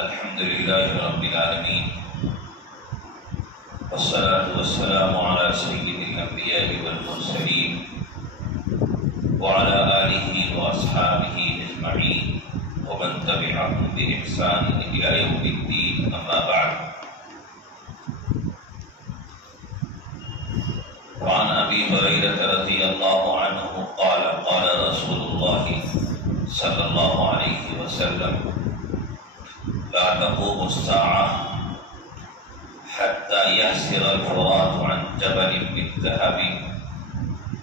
الحمد لله رب العالمين، والصلاة والسلام على سيد الأنبياء والمرسلين وعلى آله وأصحابه أجمعين ومن تبعهم بإحسان إلى يوم الدين، أما بعد. وعن أبي هريرة رضي الله عنه قال قال رسول الله صلى الله عليه وسلم: لا تقوم الساعة حتى يسر الفرات عن جبل من ذهب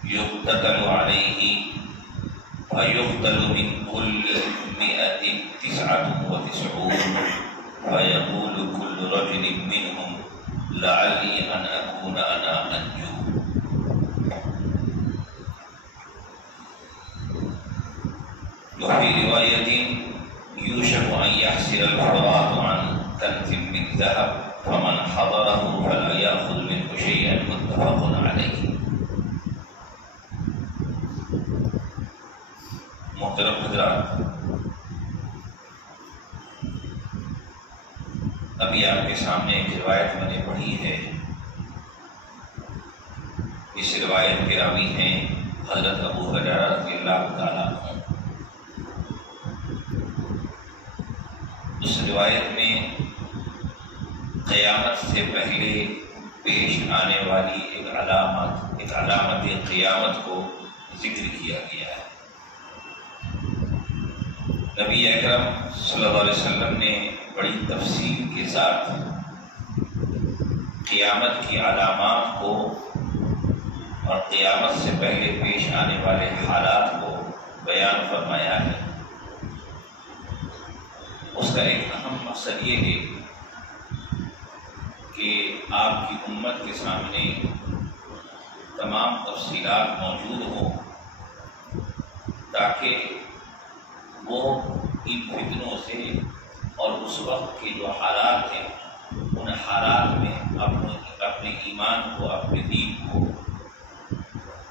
يقتتل عليه فيقتل من كل 199 فيقول كل رجل منهم لعلي أن أكون أنا أنجو. وفي رواية: يوشك أن يحسر الفرات عن كنز من ذهب فمن حضره فلا يأخذ منه شيئا، متفق عليه. محترم حضرات، ابھی آپ کے سامنے ایک روایت میں نے پڑھی ہے. اس روایت کے راوی ہیں حضرت ابو ہریرہ رضی اللہ تعالیٰ عنہ. اس روایت میں قیامت سے پہلے پیش آنے والی ایک علامت قیامت کو ذکر کیا گیا ہے. نبی اکرم صلی اللہ علیہ وسلم نے بڑی تفصیل کے ساتھ قیامت کی علامات کو اور قیامت سے پہلے پیش آنے والے حالات کو بیان فرمایا ہے. اس کا ایک اہم مقصد یہ ہے کہ آپ کی امت کے سامنے تمام تفصیلات موجود ہوں تاکہ وہ ان فتنوں سے اور اس وقت کے جو حالات ہیں ان حالات میں اپنے ایمان کو، اپنے دین کو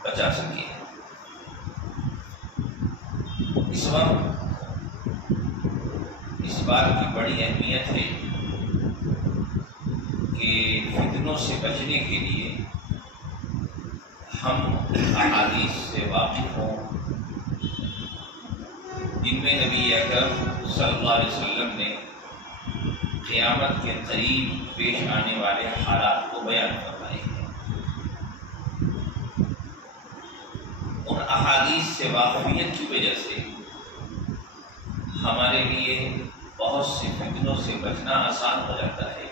بچا سکے. اس وقت اس بات کی بڑی اہمیت ہے کہ فتنوں سے بچنے کے لیے ہم احادیث سے واقف ہوں جن میں نبی اکرم صلی اللہ علیہ وسلم نے قیامت کے قریب پیش آنے والے حالات کو بیان فرمائے ہیں. ان احادیث سے واقفیت کی وجہ سے ہمارے لیے بہت سے فتنوں سے بچنا آسان ہو جاتا ہے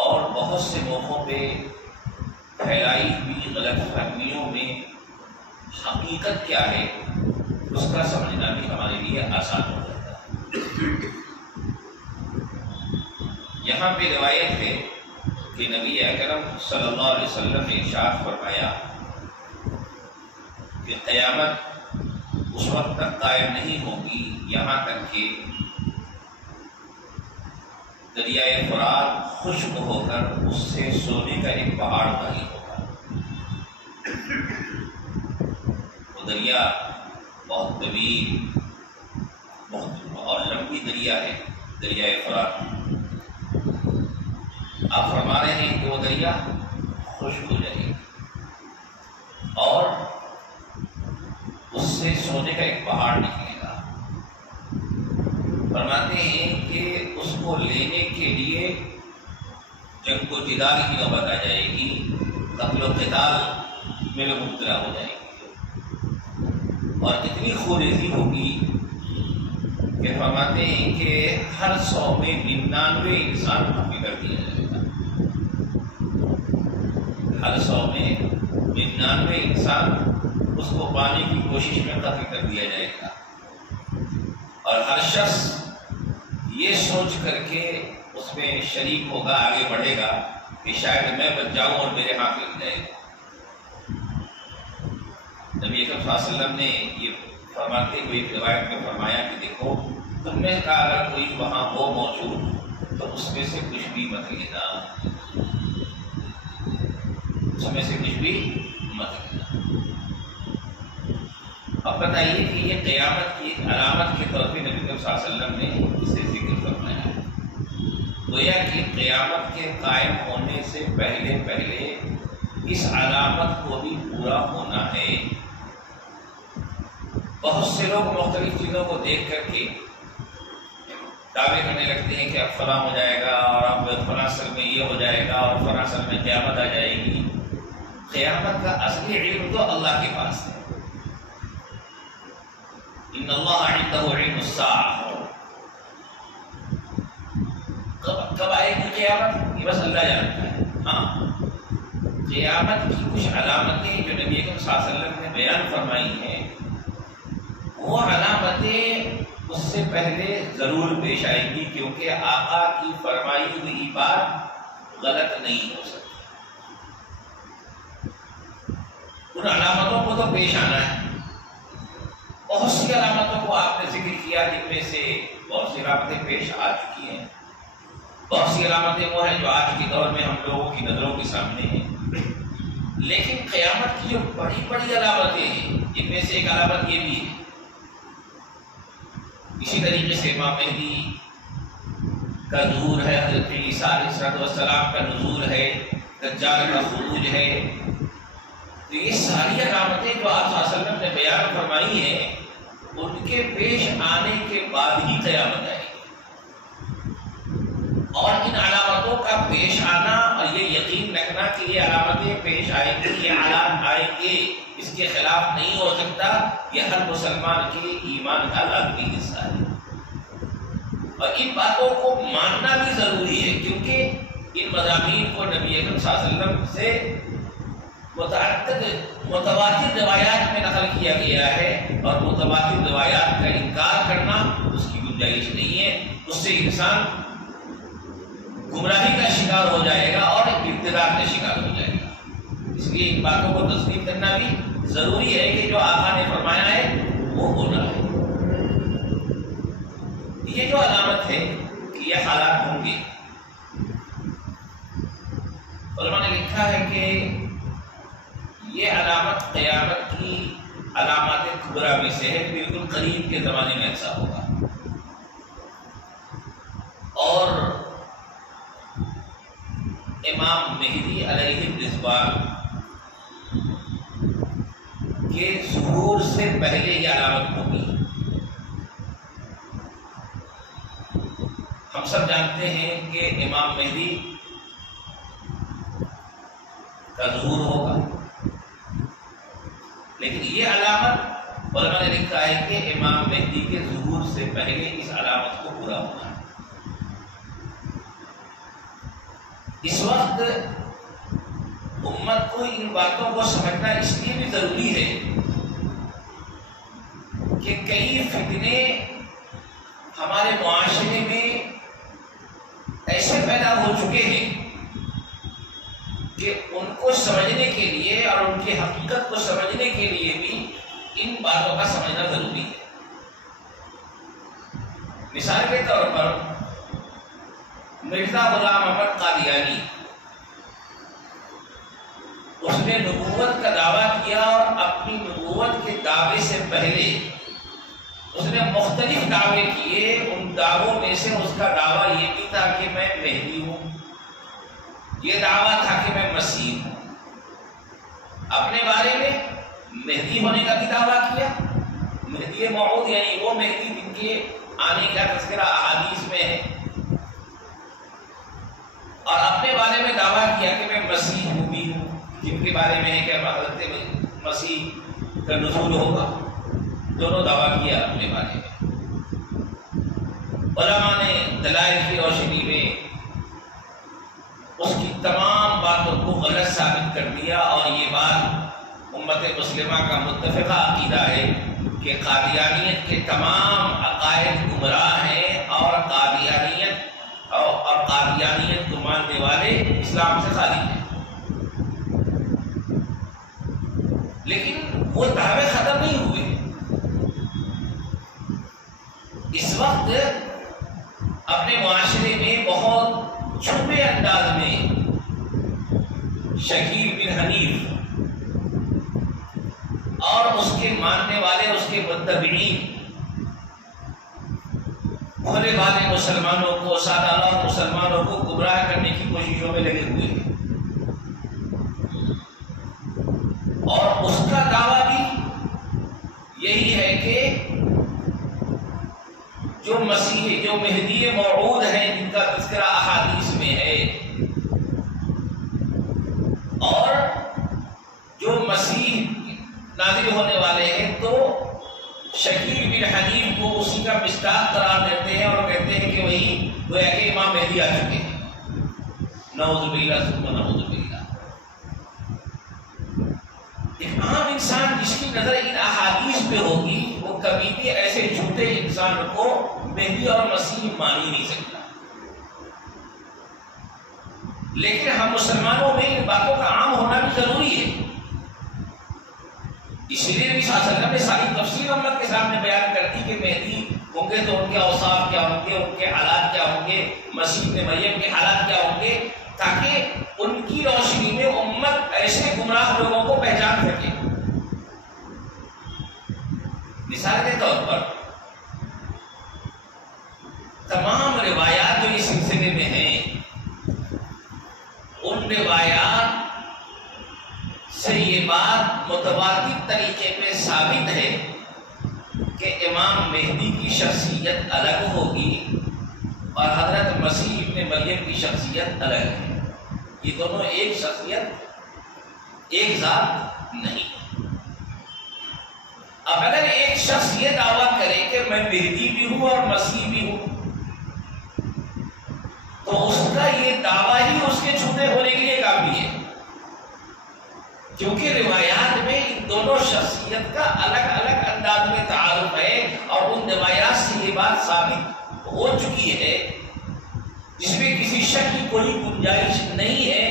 اور بہت سے موقعوں پہ پھیلائی ہوئی غلط فہمیوں میں حقیقت کیا ہے اس کا سمجھنا بھی ہمارے لیے آسان ہو جاتا ہے. یہاں پہ روایت ہے کہ نبی اکرم صلی اللہ علیہ وسلم نے ارشاد فرمایا کہ قیامت اس وقت تک قائم نہیں ہوگی یہاں تک کہ دریائے فرات خشک ہو کر اس سے سونے کا ایک پہاڑ باری ہوگا. وہ دریا بہت طویل اور لمبی دریا ہے، دریائے فرات. آپ فرما رہے ہیں کہ وہ دریا خشک ہو جائے گی اور اس سے سونے کا ایک پہاڑ نکلے گا. فرماتے ہیں کہ اس کو لینے کے لیے جنگ و جدال کی نوبت آ جائے گی، قتل و قتال میں لوگ مبتلا ہو جائیں گے اور اتنی خوریزی ہوگی کہ فرماتے ہیں کہ ہر 100 میں 99 انسان قتل کر دیا جائے گا. ہر 100 میں 99 انسان اس کو پانے کی کوشش میں قتل کر دیا جائے گا اور ہر شخص یہ سوچ کر کے اس میں شریک ہوگا، آگے بڑھے گا کہ شاید میں بچ جاؤں اور میرے ہاتھ لگ جائے گا. نبی اکرم صلی اللہ علیہ وسلم نے یہ فرماتے ہوئے روایت میں فرمایا کہ دیکھو تم نے کہا اگر کوئی وہاں ہو موجود تو اس میں سے کچھ بھی مت لینا، اس میں سے کچھ بھی مت لینا. اب بتائیے کہ یہ قیامت کی علامت کے طور پہ نبی صلی اللہ علیہ وسلم نے اسے ذکر فرمایا ہے۔ گویا کہ قیامت کے قائم ہونے سے پہلے اس علامت کو بھی پورا ہونا ہے۔ بہت سے لوگ مختلف چیزوں کو دیکھ کر کے دعوے کرنے لگتے ہیں کہ اب فلاں ہو جائے گا، اور اب فلاں سال میں یہ ہو جائے گا، اور فلاں سال میں قیامت آ جائے گی۔ قیامت کا اصلی علم تو اللہ کے پاس ہے۔ ان اللہ عنده علم الساعہ، کب آئے گی قیامت یہ بس اللہ جانتا ہے۔ ہاں، قیامت کی کچھ علامتیں جو نبی اکرم صلی اللہ علیہ وسلم نے بیان فرمائی ہیں، وہ علامتیں اس سے پہلے ضرور پیش آئیں گی، کیونکہ آقا کی فرمائی ہوئی بات غلط نہیں ہو سکتی۔ ان علامتوں کو تو پیش آنا ہے۔ بہت سی علامتوں کو آپ نے ذکر کیا، جن میں سے بہت سی علامتیں پیش آ چکی ہیں، بہت سی علامتیں وہ ہیں جو آج کے دور میں ہم لوگوں کی نظروں کے سامنے ہیں، لیکن قیامت کی جو بڑی بڑی علامتیں ہیں، جن میں سے ایک علامت یہ بھی ہے۔ اسی طریقے سے امام مہدی کا ظہور ہے، حضرت عیسیٰ علیہ السلام کا نزول ہے، دجال کا خروج ہے۔ تو یہ ساری علامتیں جو آپ صلی اللہ علیہ وسلم نے بیان فرمائی ہیں، ان کے پیش آنے کے بعد ہی قیامت آئے گی۔ اور ان علامتوں کا پیش آنا اور یہ یقین رکھنا کہ یہ علامتیں پیش آئیں گی، یہ حالات آئیں گے، اس کے خلاف نہیں ہو سکتا، یہ ہر مسلمان کے ایمان کا لازمی حصہ ہے۔ اور ان باتوں کو ماننا بھی ضروری ہے، کیونکہ ان مضامین کو نبی اکرم صلی اللہ علیہ وسلم سے متواتر روایات میں نقل کیا گیا ہے، اور متواتر روایات کا انکار کرنا اس کی گنجائش نہیں ہے۔ اس سے انسان گمراہی کا شکار ہو جائے گا اور ابتداع کا شکار ہو جائے گا۔ اس لیے ان باتوں کو تسلیم کرنا بھی ضروری ہے کہ جو آقا نے فرمایا ہے وہ ہونا ہے۔ یہ جو علامت ہے کہ یہ حالات ہوں گے، علماء نے لکھا ہے کہ یہ علامت قیامت کی علامات کبریٰ میں سے ہے، بالکل قریب کے زمانے میں ایسا ہوگا۔ اور امام مہدی علیہ الرضوان کے ظہور سے پہلے یہ علامت ہوگی۔ ہم سب جانتے ہیں کہ امام مہدی کا ظہور ہوگا، لیکن یہ علامت علماء نے لکھا ہے کہ امام مہدی کے ظہور سے پہلے اس علامت کو پورا ہونا ہے۔ اس وقت امت کو ان باتوں کو سمجھنا اس لیے بھی ضروری ہے کہ کئی فتنے ہمارے معاشرے میں ایسے پیدا ہو چکے ہیں کہ ان کو سمجھنے کے لیے اور ان کی حقیقت کو سمجھنے کے لیے بھی ان باتوں کا سمجھنا ضروری ہے۔ مثال کے طور پر مرزا غلام احمد قادیانی، اس نے نبوت کا دعویٰ کیا، اور اپنی نبوت کے دعوے سے پہلے اس نے مختلف دعوے کیے۔ ان دعووں میں سے اس کا دعویٰ یہ بھی تھا کہ میں مہدی ہوں، یہ دعویٰ تھا کہ میں مسیح ہوں۔ اپنے بارے میں مہدی ہونے کا بھی دعویٰ کیا، مہدی موعود یعنی وہ مہدی جن کے آنے کا تذکرہ احادیث میں ہے، اور اپنے بارے میں دعویٰ کیا کہ میں مسیح بھی ہوں، جن کے بارے میں ہے کہ حضرت مسیح کا نزول ہوگا۔ دونوں دعویٰ کیا اپنے بارے میں۔ علماء نے دلائل کی روشنی میں اس کی تمام باتوں کو غلط ثابت کر دیا، اور یہ بات امت مسلمہ کا متفقہ عقیدہ ہے کہ قادیانیت کے تمام عقائد گمراہ ہیں، اور قادیانیت کو ماننے والے اسلام سے خالی ہیں۔ لیکن وہ دعوے ختم نہیں ہوئے۔ اس وقت اپنے معاشرے میں بہت چھپے انداز میں شکیل بن حنیف اور اس کے ماننے والے، اس کے متبعین بھولے بھالے مسلمانوں کو، سادہ مسلمانوں کو گمراہ کرنے کی کوششوں میں لگے ہوئے ہیں، اور اس کا دعویٰ بھی یہی ہے کہ جو مسیح، جو مہدی موعود ہیں، جن کا تذکرہ احادیث میں ہے، اور جو مسیح نازل ہونے والے ہیں، تو شکیل بن حنیف کو اسی کا مصداق قرار دیتے ہیں اور کہتے ہیں کہ وہی گویا کہ امام مہدی آ چکے ہیں۔ نعوذ باللہ ثم نعوذ باللہ۔ ایک عام انسان جس کی نظر ان احادیث پہ ہوگی، وہ کبھی بھی ایسے جھوٹے انسان کو مہدی اور مسیح مان ہی نہیں سکتا۔ لیکن ہم مسلمانوں میں ان باتوں کا عام ہونا بھی ضروری ہے، اس لیے نبی صلی اللہ علیہ وسلم نے ساری تفصیل امت کے سامنے بیان کر دی کہ مہدی ہوں گے تو ان کے اوصاف کیا ہوں گے، ان کے حالات کیا ہوں گے، مسیح ابن مریم کے حالات کیا ہوں گے، تاکہ ان کی روشنی میں امت ایسے گمراہ لوگوں کو پہچان سکے۔ مثال کے طور پر تمام روایات جو اس سلسلے میں ہیں، ان روایات سے یہ بات متواتر طریقے پہ ثابت ہے کہ امام مہدی کی شخصیت الگ ہوگی اور حضرت مسیح ابن مریم کی شخصیت الگ ہے۔ یہ دونوں ایک شخصیت، ایک ذات نہیں۔ اب اگر ایک شخص یہ دعویٰ کرے کہ میں مہدی بھی ہوں اور مسیح بھی ہوں، تو اس کا یہ دعویٰ ہی اس کے جھوٹے ہونے کے لیے کافی ہے، کیونکہ روایات میں ان دونوں شخصیت کا الگ الگ انداز میں تعارف ہے، اور ان روایات سے یہ بات ثابت ہو چکی ہے، جس میں کسی شک کی کوئی گنجائش نہیں ہے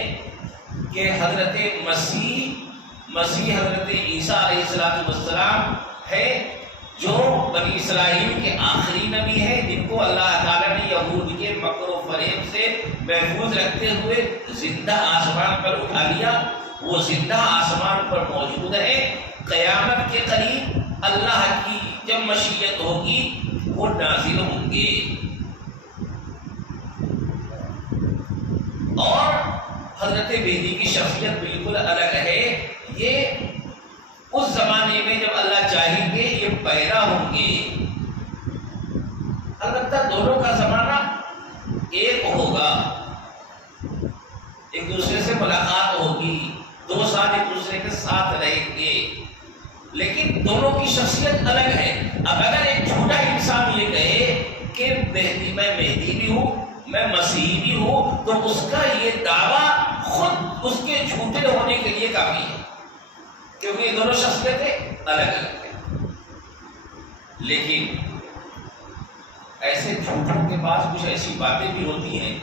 کہ حضرت مسیح حضرت عیسیٰ علیہ السلام ہے، جو بنی اسرائیل کے آخری نبی ہے، جن کو اللہ تعالیٰ نے یہود کے مکر و فریب سے محفوظ رکھتے ہوئے زندہ آسمان پر اٹھا لیا۔ وہ زندہ آسمان پر موجود ہے، قیامت کے قریب اللہ کی جب مشیت ہوگی وہ نازل ہوں گے، اور حضرت مہدی کی شخصیت بالکل الگ ہے۔ یہ اس زمانے میں جب اللہ چاہیں گے یہ پیدا ہوں گے، البتہ دونوں کا زمانہ ایک ہوگا، ایک دوسرے سے ملاقات ہوگی، 2 سال ایک دوسرے کے ساتھ رہیں گے، لیکن دونوں کی شخصیت الگ ہے۔ اب اگر ایک جھوٹا انسان یہ کہے کہ میں مہدی بھی ہوں، میں مسیحی بھی ہوں، تو اس کا یہ دعویٰ خود اس کے جھوٹے ہونے کے لیے کافی ہے، کیونکہ یہ دونوں شخصیتیں الگ الگ ہیں۔ لیکن ایسے جھوٹوں کے پاس کچھ ایسی باتیں بھی ہوتی ہیں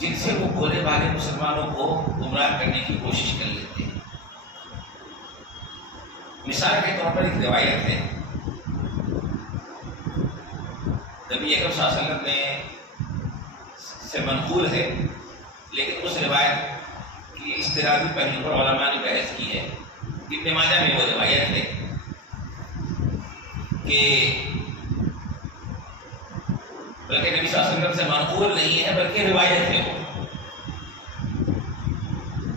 جن سے وہ بھولے بھالے مسلمانوں کو گمراہ کرنے کی کوشش کر لیتے ہیں۔ مثال کے طور پر ایک روایت ہے، نبی اکرم صلی اللہ علیہ وسلم نے سے منقول ہے، لیکن اس روایت کی استنادی پہلو پر علماء نے بحث کی ہے۔ ابن ماجہ میں وہ روایت ہے کہ بلکہ نبی صلی اللہ علیہ وسلم سے منقول نہیں ہے بلکہ روایت ہے، وہ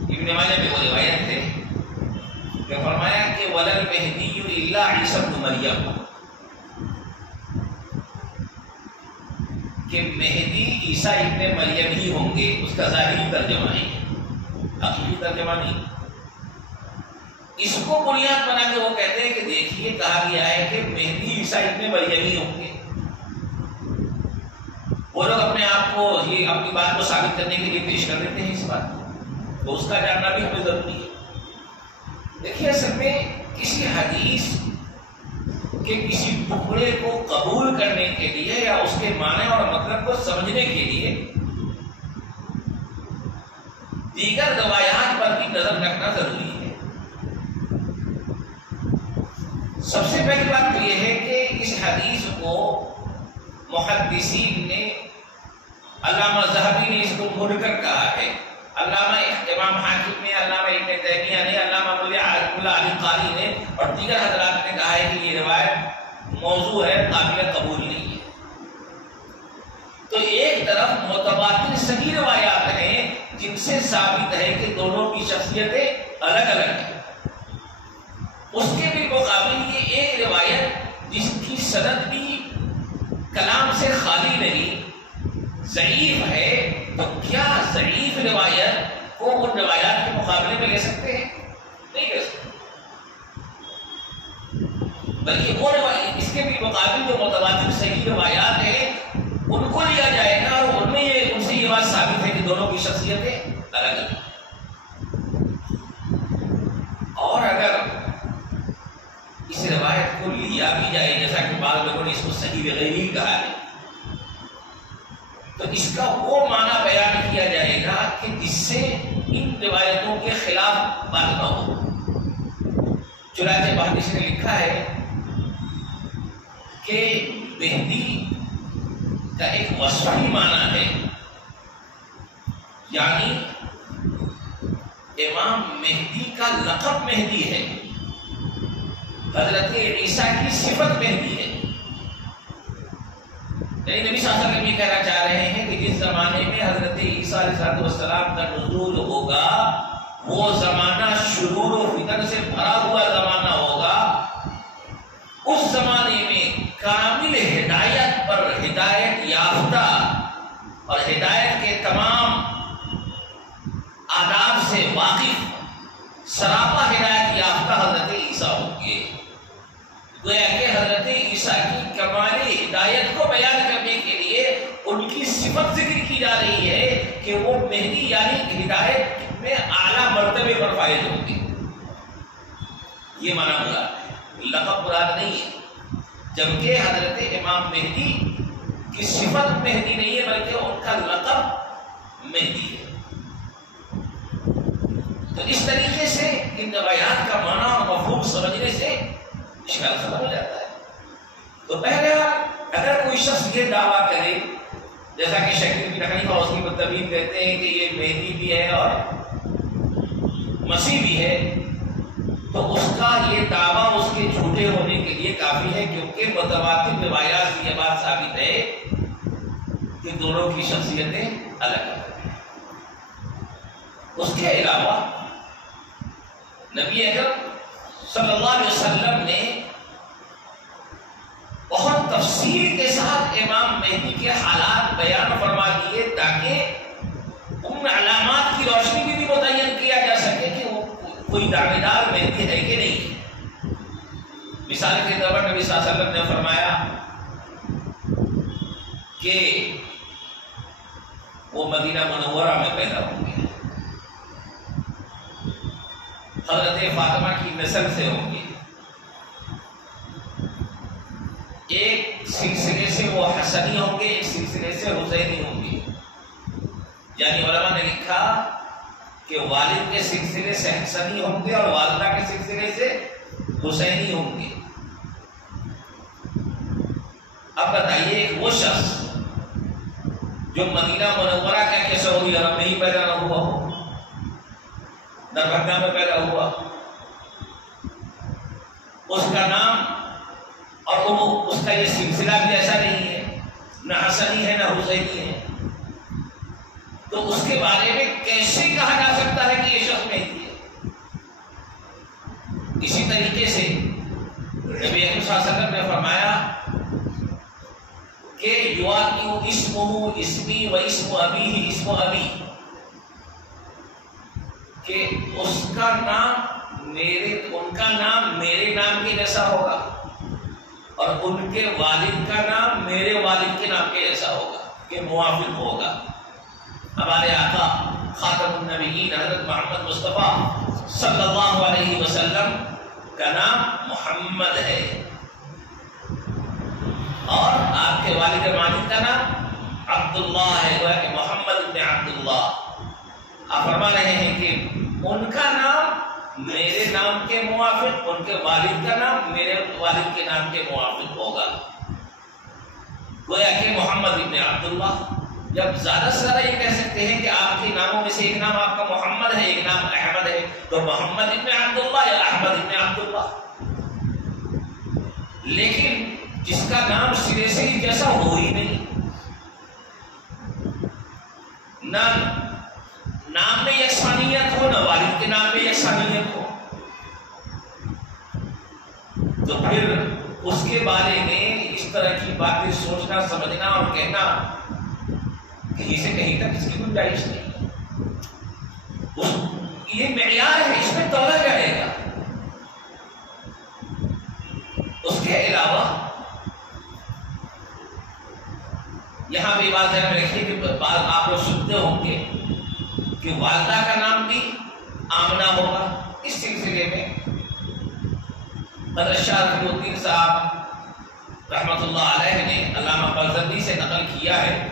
ابن ماجہ میں وہ روایت ہے کہ فرمایا کہ وَلَا الْمَهْدِيُّ إِلَّا عِيسَى ابْنُ مَرْيَمَ، کہ مہدی عیسیٰ ابن مریم ہی ہوں گے۔ اس کا ظاہری ترجمہ ہے، حقیقی ترجمہ نہیں۔ اس کو بنیاد بنا کے وہ کہتے ہیں کہ دیکھیے کہا گیا ہے کہ مہدی عیسیٰ ابن مریم ہی ہوں گے۔ وہ لوگ اپنے آپ کو یہ اپنی بات کو ثابت کرنے کے لیے پیش کر دیتے ہیں اس بات کو، تو اس کا جاننا بھی ہمیں ضروری ہے۔ دیکھیے اصل میں کسی حدیث کے کسی ٹکڑے کو قبول کرنے کے لیے یا اس کے معنی اور مطلب کو سمجھنے کے لیے دیگر روایات پر بھی نظر رکھنا ضروری ہے۔ سب سے پہلی بات تو یہ ہے کہ اس حدیث کو محدثین نے، علامہ ذہبی نے اس کو منکر کہا ہے، علامہ امام حاکم نے، علامہ ابن تیمیہ نے، علامہ مولا علی قاری نے اور دیگر حضرات نے کہا ہے کہ یہ روایت موضوع ہے، قابل قبول نہیں ہے۔ تو ایک طرف متواتر صحیح روایات ہیں جن سے ثابت ہے کہ دونوں کی شخصیتیں الگ الگ ہیں. اس کے بالمقابل یہ ایک روایت جس کی سند بھی کلام سے خالی نہیں، ضعیف ہے، تو کیا ضعیف روایت کو ان روایات کے مقابلے میں لے سکتے ہیں؟ نہیں لے سکتے. بلکہ وہ روایت اس کے بالمقابل جو متواتر صحیح روایات ہیں ان کو لیا جائے گا، اور ان میں ان سے یہ بات ثابت ہے کہ دونوں کی شخصیتیں الگ الگ ہیں. اور اگر اس روایت کو لیا بھی جائے، جیسا کہ بعض لوگوں نے اس کو صحیح غیری کہا ہے، تو اس کا وہ معنی بیان کیا جائے گا کہ جس سے ان روایتوں کے خلاف بات نہ ہو. چنانچہ محدث نے لکھا ہے کہ مہدی کا ایک وصفی معنی ہے، یعنی امام مہدی کا لقب مہدی ہے، حضرت عیسیٰ کی صفت مہدی ہے. یعنی نبی صلی اللہ علیہ وسلم یہ کہنا چاہ رہے ہیں کہ جس زمانے میں حضرت عیسیٰ علیہ السلام کا نزول ہوگا وہ زمانہ شرور و فتن سے بھرا ہوا زمانہ ہوگا. اس زمانے میں کامل ہدایت پر ہدایت یافتہ اور ہدایت کے تمام آداب سے واقف سراپا ہدایت یافتہ حضرت عیسیٰ ہوں گے. گویا کہ حضرت عیسیٰ کی کمال ہدایت کو بیان کرنے کے لیے ان کی صفت ذکر کی جا رہی ہے کہ وہ مہدی یعنی ہدایت میں اعلیٰ مرتبے پر فائز ہوں گے. یہ معنی مراد ہے، لقب مراد نہیں ہے. جبکہ حضرت امام مہدی کی صفت مہدی نہیں ہے بلکہ ان کا لقب مہدی ہے. تو اس طریقے سے ان روایات کا معنی اور مفہوم سمجھنے سے اشکال ختم ہو جاتا ہے. تو پہلے اگر کوئی شخص یہ دعویٰ کرے، جیسا کہ شکیل بن حنیفہ اس کی متبین کہتے ہیں کہ یہ مہدی بھی ہے اور مسیح بھی ہے، تو اس کا یہ دعویٰ اس کے جھوٹے ہونے کے لیے کافی ہے، کیونکہ متواتر روایات سے یہ بات ثابت ہے کہ دونوں کی شخصیتیں الگ الگ ہیں. اس کے علاوہ نبی اکرم صلی اللہ علیہ وسلم نے بہت تفصیل کے ساتھ امام مہدی کے حالات بیان فرما دیے تاکہ ان علامات کی روشنی میں بھی متعین کیا جا سکے کہ وہ کوئی دعوے دار مہدی ہے کہ نہیں. مثال کے طور پر نبی صلی اللہ علیہ وسلم نے فرمایا کہ وہ مدینہ منورہ میں پیدا ہوں گے، حضرت فاطمہ کی نسل سے ہوں گے، ایک سلسلے سے وہ حسنی ہوں گے، ایک سلسلے سے حسینی ہوں گے. یعنی علماء نے لکھا کہ والد کے سلسلے سے حسنی ہوں گے اور والدہ کے سلسلے سے حسینی ہوں گے. اب بتائیے ایک وہ شخص جو مدینہ منورہ کے سعودی عرب میں ہی پیدا نہ ہوا ہو، دربھنگہ میں پیدا ہوا، اس کا نام اور اس کا یہ سلسلہ بھی ایسا نہیں ہے، نہ حسنی ہے نہ حسینی ہے، تو اس کے بارے میں کیسے کہا جا سکتا ہے کہ یہ شخص مہدی ہے؟ اسی طریقے سے نبی اکرم صلی اللہ علیہ وسلم نے فرمایا کہ یواقع اسمہ اسمی و اسم ابیہ اسم ابی، کہ اس کا نام ان کا نام میرے نام کے جیسا ہوگا اور ان کے والد کا نام میرے والد کے نام کے جیسا ہوگا، کہ موافق ہوگا. ہمارے آقا خاتم النبیین حضرت محمد مصطفیٰ صلی اللہ علیہ وسلم کا نام محمد ہے اور آپ کے والد ماجد کا نام عبداللہ ہے، گویا کہ محمد بن عبداللہ. آپ فرما رہے ہیں کہ ان کا نام میرے نام کے موافق، ان کے والد کا نام میرے والد کے نام کے موافق ہوگا، گویا کہ محمد ابن عبداللہ. جب زیادہ سے زیادہ یہ کہہ سکتے ہیں کہ آپ کے ناموں میں سے ایک نام آپ کا محمد ہے، ایک نام احمد ہے، تو محمد ابن عبداللہ یا احمد ابن عبداللہ. لیکن جس کا نام سرے سے ہی جیسا ہو ہی نہیں، نہ نام میں یکسانیت ہو، نہ والد کے نام میں یکسانیت ہو، تو پھر اس کے بارے میں اس طرح کی باتیں سوچنا، سمجھنا اور کہنا کہیں سے کہیں تک اس کی گنجائش نہیں ہے۔ یہ معیار ہے، اس میں تولا جائے گا۔ اس کے علاوہ یہاں بھی بات ذہن میں رکھیے کہ آپ لوگ سنتے ہوں گے کہ والدہ کا نام بھی آمنہ ہوگا۔ اس سلسلے میں حضرت شاہ رفیع الدین صاحب رحمۃ اللہ علیہ نے علامہ برزندی سے نقل کیا ہے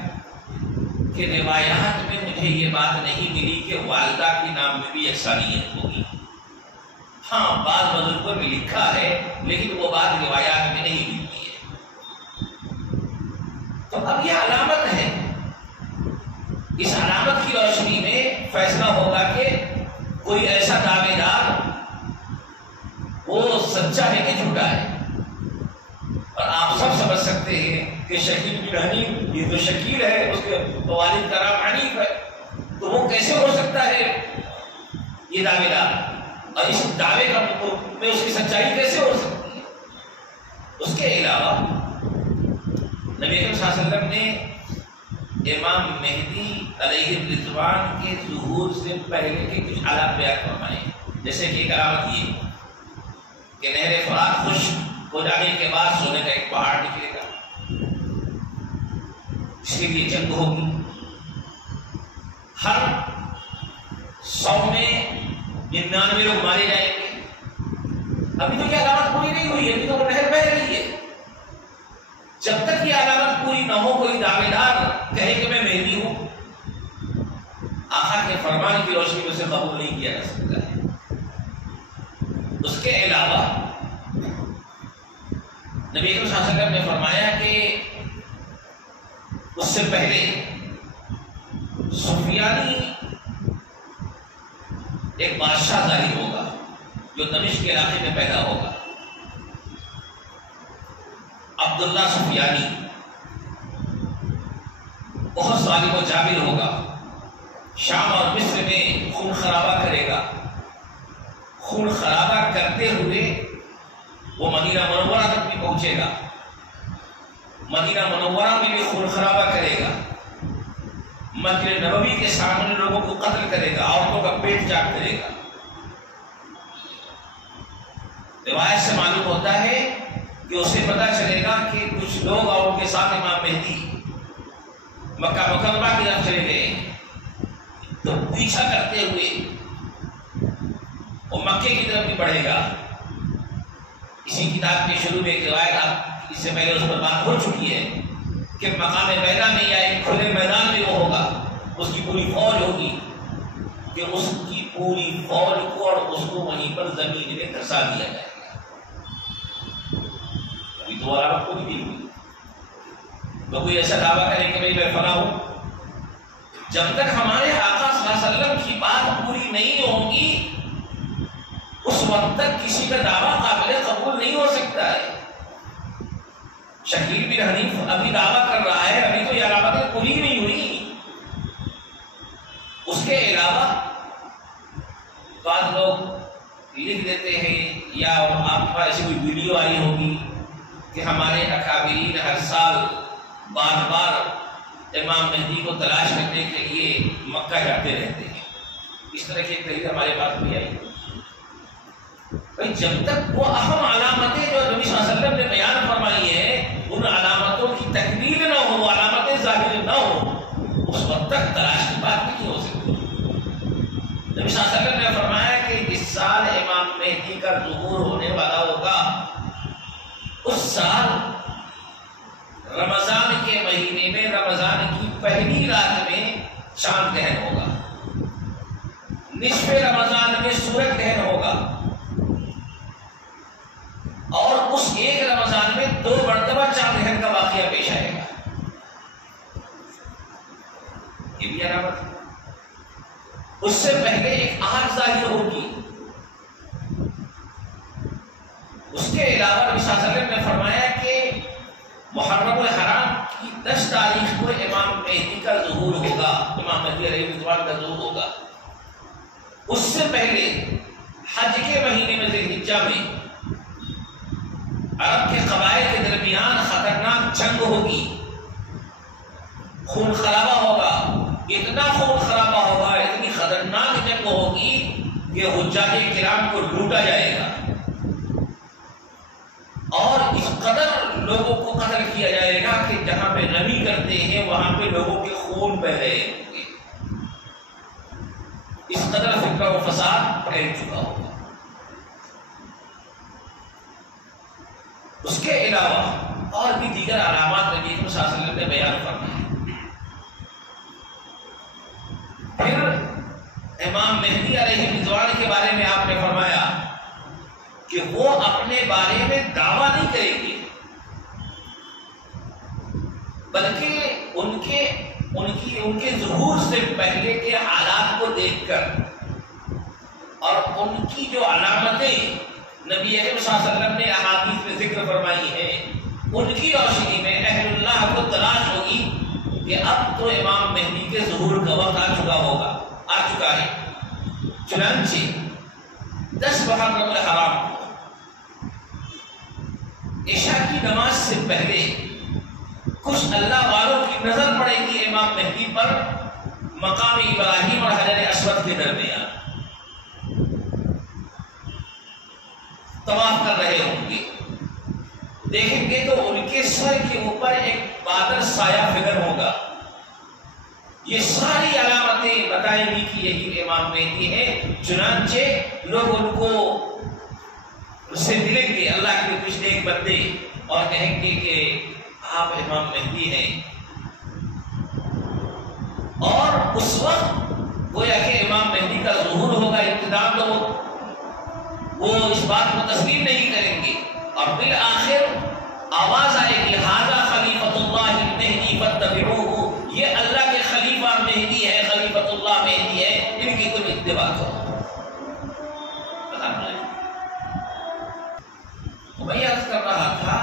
کہ روایات میں مجھے یہ بات نہیں ملی کہ والدہ کے نام میں بھی یکسانیت ہوگی۔ ہاں بعض بزرگوں میں لکھا ہے، لیکن وہ بات روایات میں نہیں ملتی ہے۔ تو اب یہ علامت ہے، اس علامت کی روشنی میں فیصلہ ہوگا کہ کوئی ایسا دعوے دار وہ سچا ہے کہ جھوٹا ہے۔ اور آپ سب سمجھ سکتے ہیں کہ شکیل بن حنیف، یہ تو شکیل ہے، اس کے والد کا نام حنیف ہے، تو وہ کیسے ہو سکتا ہے یہ دعوے دار؟ اور اس دعوے کا میں اس کی سچائی کیسے ہو سکتی ہے؟ اس کے علاوہ نبی اکرم صلی اللہ علیہ وسلم نے امام مہدی علیہ الرضوان کے ظہور سے پہلے کے کچھ حالات بیان فرمائے، جیسے کہ ایک علامت یہ کہ نہر فرات خشک ہو جانے کے بعد سونے کا ایک پہاڑ نکلے گا، اس کے لیے جنگ ہوگی، ہر 100 میں 99 لوگ مارے جائیں گے۔ ابھی تو یہ علامت پوری نہیں ہوئی ہے، ابھی تو وہ نہر بہہ رہی ہے۔ جب تک یہ علامت پوری نہ ہو کوئی دعوے دار کہے کہ میں مہدی ہوں، آقا کے فرمان کی روشنی میں اسے قبول نہیں کیا جا سکتا ہے۔ اس کے علاوہ نبی اکرم صلی اللہ علیہ وسلم نے فرمایا کہ اس سے پہلے سفیانی ایک بادشاہ ظاہر ہوگا جو دمشق کے علاقے میں پیدا ہوگا، عبداللہ سفیانی، بہت ظالم و جابر ہوگا، شام اور مصر میں خون خرابہ کرے گا، خون خرابہ کرتے ہوئے وہ مدینہ منورہ تک بھی پہنچے گا، مدینہ منورہ میں بھی خون خرابہ کرے گا، مسجد نبوی کے سامنے لوگوں کو قتل کرے گا، عورتوں کا پیٹ چاک کرے گا۔ روایت سے معلوم ہوتا ہے کہ اسے پتا چلے گا کہ کچھ لوگ اور ان کے ساتھ امام مہدی مکہ مکرمہ کی طرف چلے گئے، تو پیچھا کرتے ہوئے وہ مکے کی طرف بھی بڑھے گا۔ اسی کتاب کے شروع میں ایک روایت، اس سے پہلے اس پر بات ہو چکی ہے کہ مقام میدان میں یا ایک کھلے میدان میں وہ ہوگا، اس کی پوری فوج ہوگی، کہ اس کی پوری فوج کو اور اس کو وہیں پر زمین میں دھسا دیا جائے گا۔ ابھی تو علامت کو نہیں ہوئی، تو کوئی ایسا دعویٰ کرے کہ میں فلاں ہوں، جب تک ہمارے آقا صلی اللہ علیہ وسلم کی بات پوری نہیں ہوگی اس وقت تک کسی کا دعویٰ قابل قبول نہیں ہو سکتا ہے۔ شکیل بن حنیف ابھی دعویٰ کر رہا ہے، ابھی تو یہ علامتیں پوری نہیں ہوئی۔ اس کے علاوہ بعض لوگ لکھ دیتے ہیں، یا آپ کے پاس ایسی کوئی ویڈیو آئی ہوگی کہ ہمارے اکابرین ہر سال بار بار امام مہدی کو تلاش کرنے کے لیے مکہ جاتے رہتے ہیں۔ اس طرح کی ایک تحریر ہمارے پاس بھی آئی۔ بھائی جب تک وہ اہم علامتیں جو نبی صلی اللہ علیہ وسلم نے بیان فرمائی ہیں ان علامتوں کی تکمیل نہ ہو، علامتیں ظاہر نہ ہو، اس وقت تک تلاش کی بات نہیں ہو سکتی۔ نبی صلی اللہ علیہ وسلم نے فرمایا کہ جس سال امام مہدی کا ظہور ہونے والا ہوگا اس سال رمضان کے مہینے میں، رمضان کی پہلی رات میں چاند گرہن ہوگا، نصف رمضان میں سورج گرہن ہوگا، اور اس ایک رمضان میں 2 مرتبہ چاند گرہن کا واقعہ پیش آئے گا۔ یہ بھی علامت ہے۔ اس سے پہلے ایک آگ ظاہر ہوگی۔ اس کے علاوہ نبی صلی اللہ علیہ وسلم نے فرمایا کہ محرم الحرام کی 10 تاریخ کو امام مہدی کا ظہور ہوگا، امام مہدی علیہ السلام کا ظہور ہوگا۔ اس سے پہلے حج کے مہینے میں ذی الحجہ میں عرب کے قبائل کے درمیان خطرناک جنگ ہوگی، خون خرابہ ہوگا، اتنا خون خرابہ ہوگا، اتنی خطرناک جنگ ہوگی کہ حجاج کرام کو لوٹا جائے گا اور اس قدر لوگوں کو قتل کیا جائے گا کہ جہاں پہ رمی کرتے ہیں وہاں پہ لوگوں کے خون بہ رہے ہوں گے۔ اس قدر فتنہ و فساد پھیل چکا ہوگا۔ اس کے علاوہ اور بھی دیگر علامات نبی صلی اللہ علیہ وسلم نے بیان فرمائے۔ پھر امام مہدی علیہ السلام کے بارے میں آپ نے فرمایا کہ وہ اپنے بارے میں دعویٰ نہیں کریں گے، بلکہ ان کے ظہور سے پہلے کے حالات کو دیکھ کر اور ان کی جو علامتیں نبی اکرم صلی اللہ علیہ وسلم نے احادیث میں ذکر فرمائی ہیں، ان کی روشنی میں اہل اللہ کو تلاش ہوگی کہ اب تو امام مہدی کے ظہور کا وقت آ چکا ہے۔ چنانچہ 10 محرم الحرام کو عشاء کی نماز سے پہلے کچھ اللہ والوں کی نظر پڑے گی امام مہدی پر مقام ابراہیم اور حجر اسود کے درمیان طواف کر رہے ہوں گے، دیکھیں گے تو ان کے سر کے اوپر ایک بادل سایہ فگر ہوگا۔ یہ ساری علامتیں بتائیں گی کہ یہی امام مہدی ہے۔ چنانچہ لوگ ان کو اس سے ملیں گے، اللہ کے کچھ نیک بندے، اور کہیں گے کہ آپ امام مہدی ہیں، اور اس وقت گویا کہ امام مہدی کا ظہور ہوگا۔ ابتدا تو وہ اس بات کو تسلیم نہیں کریں گے، اور بالآخر آواز آئے گی ھذا خلیفۃ اللہ المہدی فاتبعوہ، یہ اللہ کے خلیفہ مہدی ہے، خلیفۃ اللہ مہدی ہے، ان کی تم اتباع کرو۔ میں عرض کر رہا تھا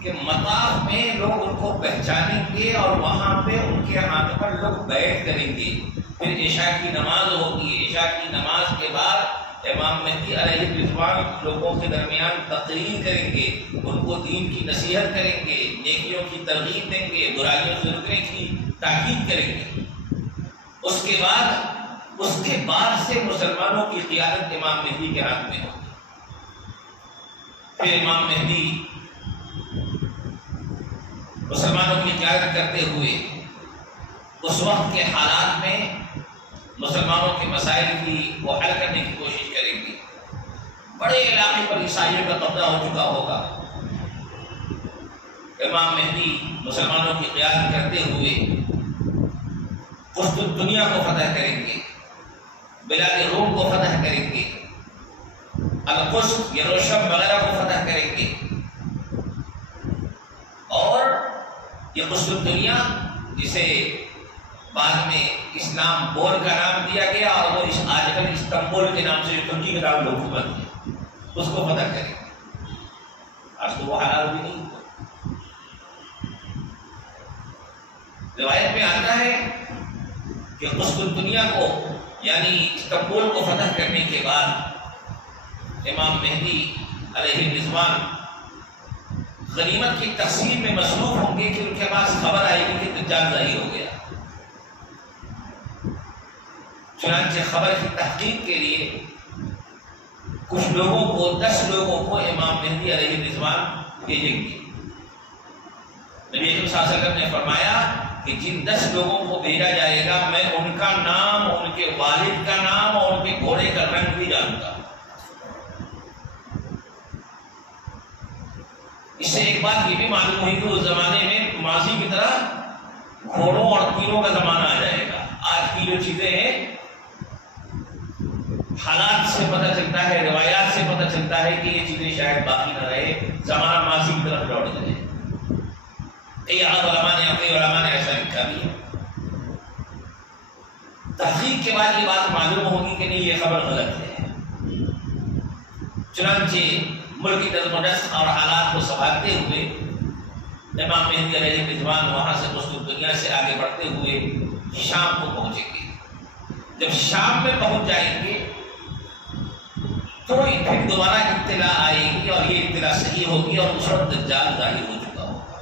کہ مطاف میں لوگ ان کو پہچانیں گے اور وہاں پہ ان کے ہاتھ پر لوگ بیعت کریں گے۔ پھر عشاء کی نماز ہوگی، عشاء کی نماز کے بعد امام مہدی علیہ السلام لوگوں کے درمیان تقریر کریں گے، ان کو دین کی نصیحت کریں گے، نیکیوں کی ترغیب دیں گے، برائیوں سے رکنے کی تاکید کریں گے۔ اس کے بعد سے مسلمانوں کی قیادت امام مہدی کے ہاتھ میں ہوگی۔ پھر امام مہدی مسلمانوں کی قیادت کرتے ہوئے اس وقت کے حالات میں مسلمانوں کے مسائل کی وہ حل کرنے کی کوشش کریں گے۔ بڑے علاقے پر عیسائیوں کا قبضہ ہو چکا ہوگا۔ امام مہدی مسلمانوں کی قیادت کرتے ہوئے قسط دنیا کو فتح کریں گے، بلاد روم کو فتح کریں گے، القدس یروشلم وغیرہ کو فتح کریں گے، اور یہ قسط دنیا جسے بعد میں اسلام بور کا نام دیا گیا اور وہ آج کل استنبول کے نام سے جو ترکی کے دار حکومت ہے اس کو فتح کریں گے۔ آج تو وہ حالات بھی نہیں۔ روایت میں آتا ہے کہ قسط دنیا کو یعنی استنبول کو فتح کرنے کے بعد امام مہدی علیہ السلام غنیمت کی تقسیم میں مصروف ہوں گے کہ ان کے پاس خبر آئے گی کہ دجال ظاہر ہو گیا۔ چنانچہ خبر کی تحقیق کے لیے کچھ لوگوں کو 10 لوگوں کو امام مہدی علیہ السلام بھیجیں گے۔ نبی صلی اللہ علیہ وسلم نے فرمایا کہ جن 10 لوگوں کو بھیجا جائے گا میں ان کا نام، ان کے والد کا نام اور ان کے گھوڑے کا رنگ بھی جانتا ہوں۔ اس سے ایک بات یہ بھی معلوم ہوئی کہ اس زمانے میں ماضی کی طرح گھوڑوں اور تیروں کا زمانہ آ جائے گا۔ آج کی جو چیزیں ہیں حالات سے پتہ چلتا ہے، روایات سے پتہ چلتا ہے کہ یہ چیزیں شاید باقی نہ رہے، زمانہ ماضی کی طرف لوٹ جائے۔ کئی علماء نے ایسا لکھا بھی ہے۔ تحقیق کے بعد یہ بات معلوم ہوگی کہ نہیں یہ خبر غلط ہے۔ چنانچہ ملک کی نظم و نسق اور حالات کو سنبھالتے ہوئے امام مہدی علیہ الرضوان وہاں سے مسلم دنیا سے آگے بڑھتے ہوئے شام کو پہنچیں گے. جب شام میں پہنچ جائیں گے تو پھر دوبارہ اطلاع آئے گی اور یہ اطلاع صحیح ہوگی اور اس وقت دجال ظاہر ہو چکا ہوگا.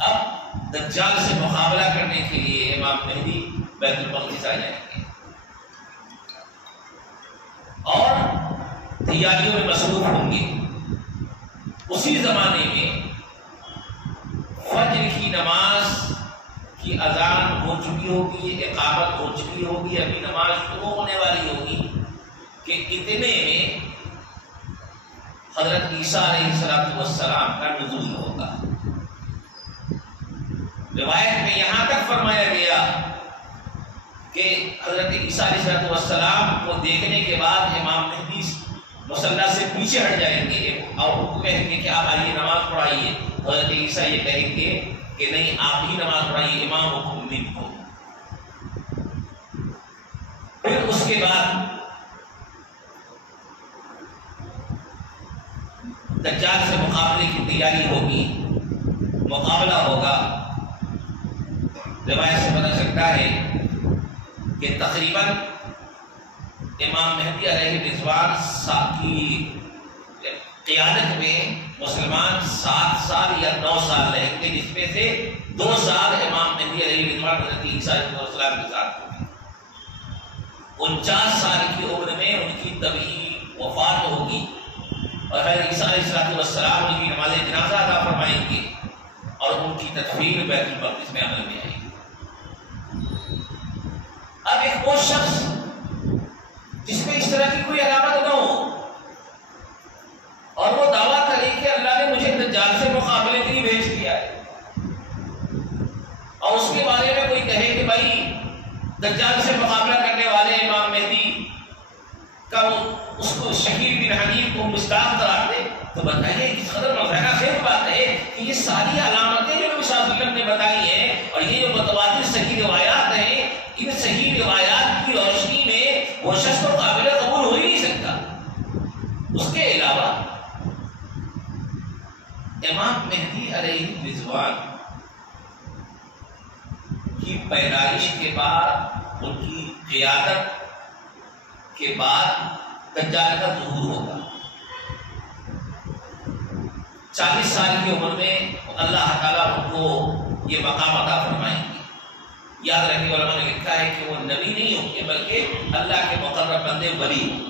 اب دجال سے مقابلہ کرنے کے لیے امام مہدی بیت المقدس آ جائیں گے اور تیاریوں میں مصروف ہوں گے. اسی زمانے میں فجر کی نماز کی اذان ہو چکی ہوگی، اقامت ہو چکی ہوگی، ابھی نماز شروع ہونے والی ہوگی کہ اتنے میں حضرت عیسیٰ علیہ السلام کا نزول ہوگا. روایت میں یہاں تک فرمایا گیا کہ حضرت عیسیٰ علیہ السلام کو دیکھنے کے بعد امام مہدی مصلی سے پیچھے ہٹ جائیں گے اور ان کو کہیں گے کہ آپ آئیے نماز پڑھائیے. حضرت عیسیٰ یہ کہیں گے کہ نہیں، آپ ہی نماز پڑھائیے، امام حکم منکم. پھر اس کے بعد دجال سے مقابلے کی تیاری ہوگی، مقابلہ ہوگا. روایت سے پتہ چلتا ہے کہ تقریباً امام مہدی علیہ الرضوان کی قیادت میں مسلمان 7 سال یا 9 سال رہیں گے، جس میں سے 2 سال امام مہدی علیہ الرضوان حضرت عیسیٰ علیہ السلام کے ساتھ ہوں گے. 49 سال کی عمر میں ان کی طبیعی وفات ہوگی اور حضرت عیسیٰ علیہ السلام ان کی نماز جنازہ ادا فرمائیں گے اور ان کی تدفین بیت المقدس میں عمل میں آئے گی. اب ایک وہ شخص جس میں اس طرح کی کوئی علامت نہ ہو اور وہ دعویٰ کرے کہ اللہ نے مجھے دجال سے مقابلے کے لیے بھیج دیا ہے، اور اس کے بارے میں کوئی کہے کہ بھائی دجال سے مقابلہ کرنے والے امام مہدی کا اس کو شہید بن حنیف کو مستعد قرار دے، تو بتائیے کس قدر مضحکہ خیز بات ہے کہ یہ ساری علامتیں جو نبی صلی اللہ علیہ وسلم نے بتائی ہیں اور یہ جو متواتر صحیح روایات ہیں، ان صحیح روایات کی روشنی میں وہ شخص کو قابل قبول ہو ہی نہیں سکتا. اس کے علاوہ امام مہدی علیہ الرضوان کی پیدائش کے بعد، ان کی قیادت کے بعد دجال کا ظہور ہوگا. 40 سال کی عمر میں اللہ تعالیٰ ان کو یہ مقام عطا فرمائیں گے. یاد رکھنے علماء نے لکھا ہے کہ وہ نبی نہیں ہوں گے بلکہ اللہ کے مقرب بندے ولی ہوں گے.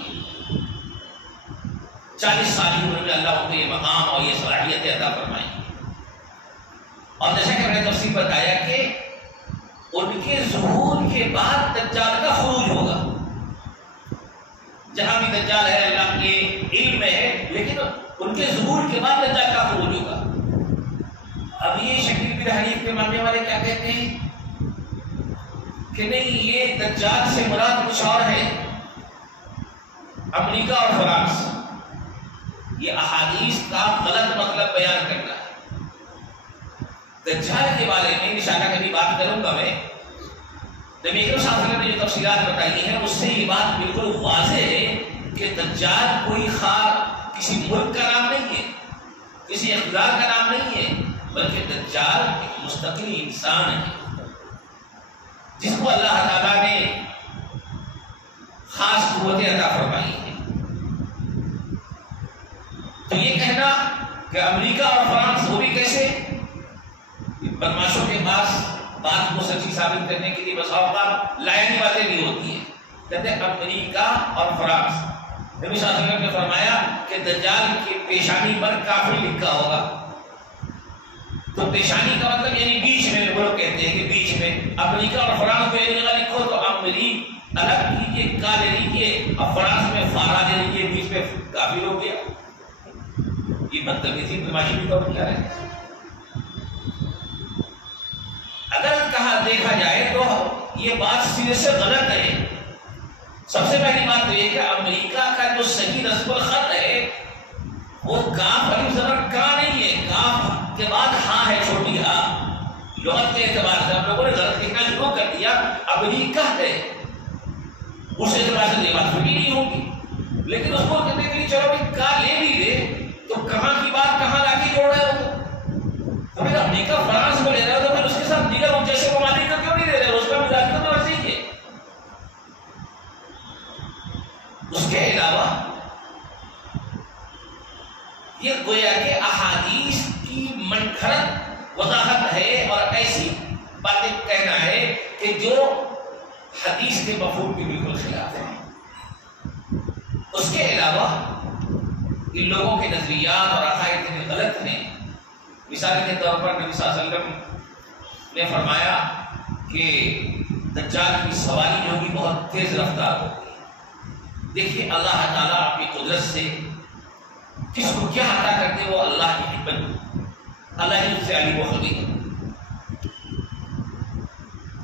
40 سال کی عمر میں اللہ ان کو یہ مقام اور یہ صلاحیتیں عطا فرمائیں گے. اور جیسا کہ میں نے تفصیل بتایا کہ ان کے ظہور کے بعد دجال کا خروج ہوگا. جہاں بھی دجال ہے اللہ کے علم میں ہے، لیکن ان کے ظہور کے بعد دجال کا خروج ہوگا. اب یہ شکیل بن حنیف کے ماننے والے کیا کہتے ہیں کہ نہیں، یہ دجال سے مراد کچھ اور ہے، امریکہ اور فرانس. یہ احادیث کا غلط مطلب بیان کرنا ہے. دجال کے بارے میں انشاءاللہ کبھی بات کروں گا میں. نبی اکرم صلی اللہ علیہ وسلم نے جو تفصیلات بتائی ہیں اس سے یہ بات بالکل واضح ہے کہ دجال کوئی کسی ملک کا نام نہیں ہے، کسی اقتدار کا نام نہیں ہے، بلکہ دجال ایک مستقل انسان ہے جس کو اللہ تعالیٰ نے خاص قوتیں عطا فرمائی ہیں. تو یہ کہنا کہ امریکہ اور فرانس وہ بھی کیسے، بدماشوں کے پاس بات کو سچی ثابت کرنے کے لیے بس اوقات لائنی باتیں بھی ہوتی ہیں. کہتے ہیں امریکہ اور فرانس. نبی صلی اللہ علیہ وسلم نے فرمایا کہ دجال کی پیشانی پر کافر لکھا ہوگا. تو پیشانی کا مطلب یعنی بیچ میں، وہ لوگ کہتے ہیں کہ بیچ میں امریکہ اور فرانس میں جگہ لکھو تو امریکہ الگ کیجیے، کا لے لیجیے، اور فرانس میں فارا لے لیجیے، بیچ میں کافر ہو گیا. یہ بدتمیزی بدماشی بھی تو کیا ہے. اگر کہا دیکھا جائے تو یہ بات سرے سے غلط ہے. سب سے پہلی بات تو یہ کہ امریکہ کا جو صحیح نصب الخط ہے وہ کاف الف زبر کا نہیں ہے، کاف کے بعد ہاں ہے، چھوٹی ہاں. لغت کے اعتبار سے ہم لوگوں نے غلط لکھنا شروع کر دیا، امریکہ ہے. اس اعتبار سے یہ بات چھوٹی نہیں ہوگی، لیکن اس کو کہنے کے لیے چلو کا لے بھی دے تو کہاں کی بات کہاں لا کے جوڑ رہے ہو. یہ گویا کہ احادیث کی منفرد وضاحت ہے اور ایسی باتیں کہنا ہے کہ جو حدیث کے مفہوم کے بالکل خلاف ہے۔ اس کے علاوہ ان لوگوں کے نظریات اور عقائد اتنے غلط ہیں۔ مثال کے طور پر نبی صلی اللہ علیہ وسلم نے فرمایا کہ دجال کی سواری جو ہوگی بہت تیز رفتار ہوگی۔ دیکھیے اللہ تعالیٰ اپنی قدرت سے کس کو کیا عطا کرتے وہ اللہ کی حکمت، اللہ ہی اس سے علیم و خبیر۔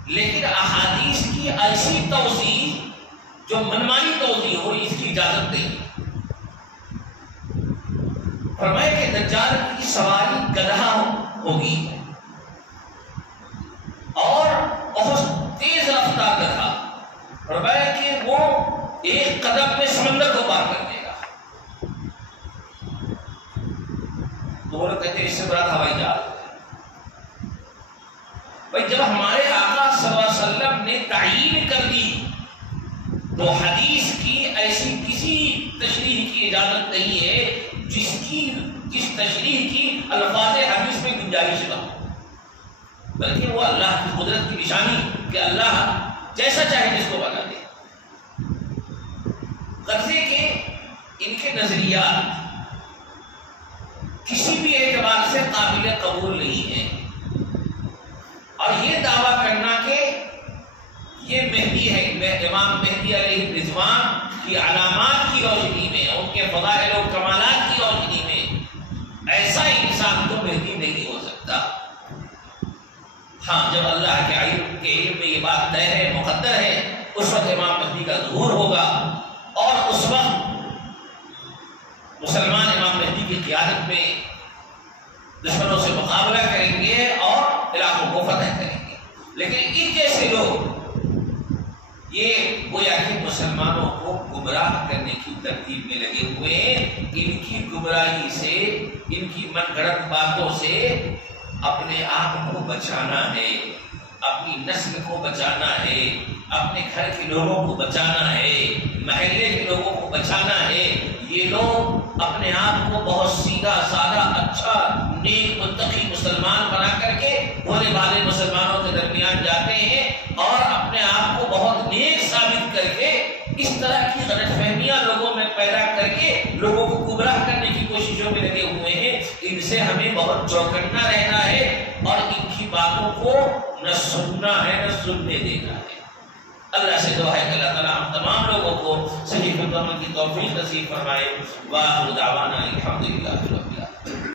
لیکن احادیث کی ایسی توضیح جو منمانی توضیح ہو اس کی اجازت نہیں۔ فرمایا کہ دجال کی سواری گدھا ہوگی اور بہت تیز رفتار گدھا، فرمایا کہ وہ ایک قدم میں سمندر کو پار کر دے گا۔ تو وہ لوگ کہتے ہیں اس سے بڑا ہوائی جہاز۔ بھائی جب ہمارے آقا صلی اللہ علیہ وسلم نے تعیین کر دی تو حدیث کی ایسی کسی تشریح کی اجازت نہیں ہے جس تشریح کی الفاظ حدیث میں گنجائش نہ ہو، بلکہ وہ اللہ کی قدرت کی نشانی کہ اللہ جیسا چاہے جس کو بنا دے۔ غرضے کہ ان کے نظریات کسی بھی اعتبار سے قابل قبول نہیں ہے، اور یہ دعویٰ کرنا کہ یہ مہدی ہے، امام مہدی علیہ الرضوان کی علامات کی روشنی میں، ان کے فضائل و کمالات کی روشنی میں ایسا انسان تو مہدی نہیں ہو سکتا۔ ہاں جب اللہ کے علم میں یہ بات طے ہے، مقدر ہے، اس وقت امام مہدی کا ظہور ہوگا اور اس وقت مسلمان امام مہدی کی قیادت میں دشمنوں سے مقابلہ کریں گے اور علاقوں کو فتح کریں گے۔ لیکن ان جیسے لوگ یہ گویا کہ مسلمانوں کو گمراہ کرنے کی ترتیب میں لگے ہوئے ہیں۔ ان کی گمراہی سے، ان کی من گھڑت باتوں سے اپنے آپ کو بچانا ہے، اپنی نسل کو بچانا ہے، اپنے گھر کے لوگوں کو بچانا ہے، محلے کے لوگوں کو بچانا ہے۔ یہ لوگ اپنے آپ کو بہت سیدھا سادہ اچھا نیک متقی مسلمان بنا کر کے بھولے بھالے مسلمانوں کے درمیان جاتے ہیں اور اپنے آپ کو بہت نیک ثابت کر کے اس طرح کی غلط فہمیاں لوگوں میں پیدا کر کے لوگوں کو گمراہ کرنے کی کوششوں میں لگے ہوئے ہیں۔ ان سے ہمیں بہت چوکنا رہنا ہے اور ان کی باتوں کو نہ سننا ہے نہ سننے دینا ہے۔ اللہ سے دعا ہے کہ اللہ تعالیٰ ہم تمام لوگوں کو صحیح فہم کی توفیق نصیب فرمائے۔ وآخر دعوانا الحمدللہ رب العالمین۔